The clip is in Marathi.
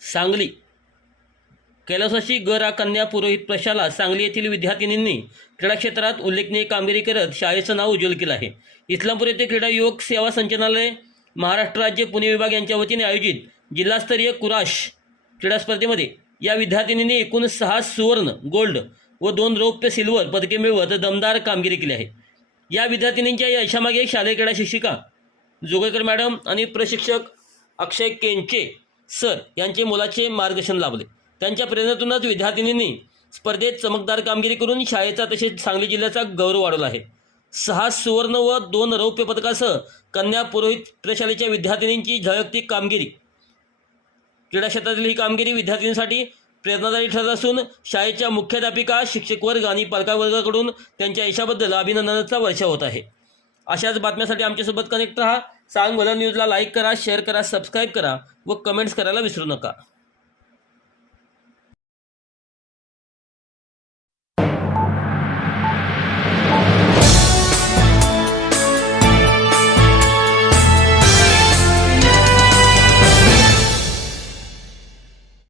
सांगली. कैलासाशी गरा कन्या पुरोहित प्रशाला सांगली येथील विद्यार्थिनींनी क्रीडा क्षेत्रात उल्लेखनीय कामगिरी करत शाळेचं नाव उज्ज्वल केलं आहे. इस्लामपूर येथे क्रीडा युवक सेवा संचालनालय महाराष्ट्र राज्य पुणे विभाग यांच्या वतीने आयोजित जिल्हास्तरीय कुराश क्रीडा स्पर्धेमध्ये या विद्यार्थिनींनी एकूण सहा सुवर्ण गोल्ड व दोन रौप्य सिल्वर पदके मिळवत दमदार कामगिरी केली आहे. या विद्यार्थिनींच्या यशामागे शालेय क्रीडा शिक्षिका जोगेकर मॅडम आणि प्रशिक्षक अक्षय केंचे सर यांचे मोलाचे मार्गदर्शन लाभले. त्यांच्या प्रेरणेतूनच विद्यार्थिनींनी स्पर्धेत चमकदार कामगिरी करून शाळेचा तसेच सांगली जिल्ह्याचा गौरव वाढवला आहे. सहा सुवर्ण व दोन रौप्य पदकासह कन्या पुरोहित प्रशालेच्या विद्यार्थिनींची झळकती कामगिरी. क्रीडा क्षेत्रातील ही कामगिरी विद्यार्थिनींसाठी प्रेरणादायी ठरत असून शाळेच्या मुख्याध्यापिका शिक्षक वर्ग आणि पालकवर्गाकडून त्यांच्या यशाबद्दल अभिनंदनाचा वर्षा होत आहे. अशाच बातम्यासाठी आमच्यासोबत कनेक्ट राहा. सांग मला न्यूजला लाईक करा शेअर करा सबस्क्राईब करा व कमेंट्स करायला विसरू नका.